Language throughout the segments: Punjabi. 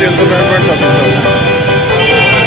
365 ਸਤਿ ਸ਼੍ਰੀ ਅਕਾਲ।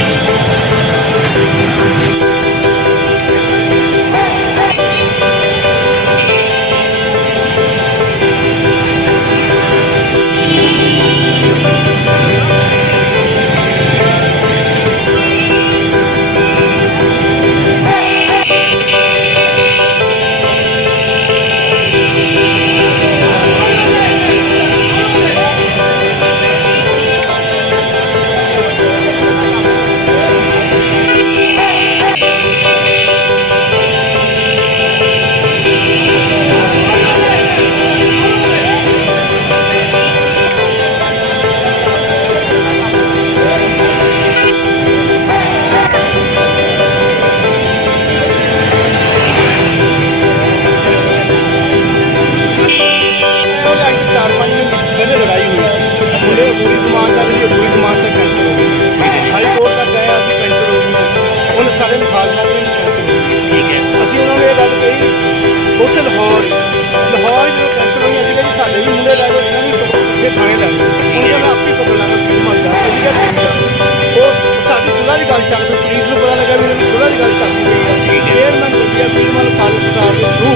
ਉੱਥੇ ਲਾਹੌਰ ਜਦੋਂ ਕੈਂਸਲ ਹੋਈ ਅਸੀਂ ਕਹਿੰਦੇ ਸਾਡੇ ਵੀ ਮੁੰਡੇ ਲੈ ਜਾਓ ਇਹਨਾਂ ਵੀ ਇੱਥੇ ਥਾਣੇ ਲੈ ਜਾਓ ਉਹਨਾਂ ਦਾ ਆਪੇ ਪਤਾ ਲੱਗਾ ਸੀ ਮੰਨਦਾ ਅਸੀਂ ਕਿਹਾ ਠੀਕ ਆ ਉਹ ਸਾਡੀ ਸੁਲਾਹ ਦੀ ਗੱਲ ਚੱਲ ਪਈ ਪੁਲਿਸ ਨੂੰ ਪਤਾ ਲੱਗਾ ਵੀ ਇਹਨਾਂ ਦੀ ਸੁਲਾਹ ਦੀ ਗੱਲ ਚੱਲਦੀ ਪਈ ਆ ਫੇਰ ਮੈਂ ਬੋਲਿਆ ਵੀ ਮਨ ਖਾਲਸ ਸਟਾਰ ਦੇ ਥਰੂ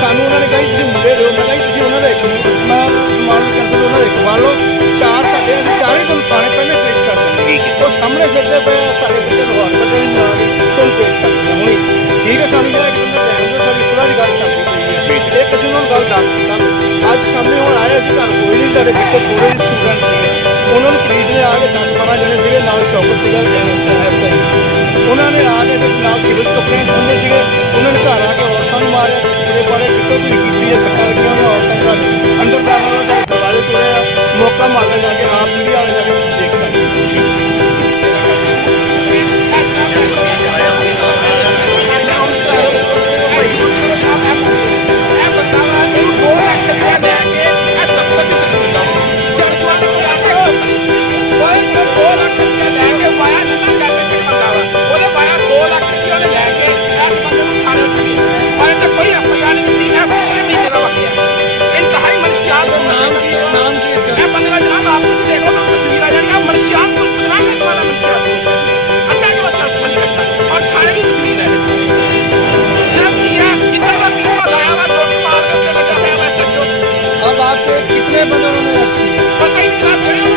ਸਾਨੂੰ ਉਹਨਾਂ ਨੇ ਕਹੀ ਤੁਸੀਂ ਮੁੰਡੇ ਦਿਓ ਮੈਂ ਕਿਹਾ ਤੁਸੀਂ ਉਹਨਾਂ ਦਾ ਇੱਕ ਸਮਾਨ ਕੈਂਸਲ ਉਹਨਾਂ ਦਾ ਇੱਕ ਵਾਰ ਲਓ ਚਾਰ ਸਾਡੇ ਅਸੀਂ ਚਾਰੇ ਤੁਹਾਨੂੰ ਥਾਣੇ ਪਹਿਲੇ ਪੇਸ਼ ਕਰ ਦਿੰਦੇ ਉਹ ਸਾਹਮਣੇ ਫਿਰਦੇ ਪਏ ਸਾਡੇ ਬੱਚੇ ਲਾਹੌਰ ਬੱਚੇ ਵੀ ਨਾਲ ਤੁਹਾਨੂੰ ਪੇਸ਼ ਕਰ ਦਿੰਦੇ ਹੁਣੀ ਠੀਕ ਹੈ ਸਾਨੂੰ ਜਿਹੜਾ ਇੱਕ ਬੰਦਾ ਟਾਈਮ ਦਾ ਸਾਡੀ ਸੁਲਾਹ ਦੀ ਗੱਲ ਚੱਲਦੀ ਪਈ ਇੱਕ ਅਸੀਂ ਉਹਨਾਂ ਨੂੰ ਗੱਲ ਦੱਸ ਦਿੱਤਾ ਅੱਜ ਸਾਹਮਣੇ ਹੁਣ ਆਏ ਅਸੀਂ ਘਰ ਕੋਈ ਨਹੀਂ ਸਾਡੇ ਵਿੱਚੋਂ ਥੋੜ੍ਹੇ ਜਿਹੇ ਸਟੂਡੈਂਟ ਸੀਗੇ ਉਹਨਾਂ ਨੂੰ ਪੁਲਿਸ ਨੇ ਆ ਕੇ 10-12 ਜਣੇ ਸੀਗੇ ਨਾਲ ਸ਼ੌਕਤ ਸੀਗਾ ਐਸਆਈ ਉਹਨਾਂ ਨੇ ਆ ਕੇ ਨਾਲ ਸਿਵਲ ਕੰਪਲੇਂਟ ਹੁੰਦੇ ਸੀਗੇ ਉਹਨਾਂ ਨੇ ਘਰ ਆ ਕੇ ਔਰਤਾਂ ਨੂੰ ਮਾਰਿਆ ਇਹਦੇ ਬਾਰੇ ਕਿਤੋਂ ਵੀ ਕੀਤੀ ਹੈ ਸੱਟਾਂ ਲੱਗੀਆਂ ਉਹਨਾਂ ਔਰਤਾਂ ਘਰ ਅੰਦਰ ਜਾਣ ਵਾਲਾ ਸਾਡੇ ਦਰਵਾਜ਼ੇ ਤੋੜੇ ਆ ਮੌਕਾ ਮਾਰਨ ਜਾ ਕੇ ਆਪ ਮੀਡੀਆ ਵਾਲੇ ਜਾ ਕੇ ਦੇਖ ਸਕਦੇ कितने बजे उन्होंने अरेस्ट किया? पता ही नहीं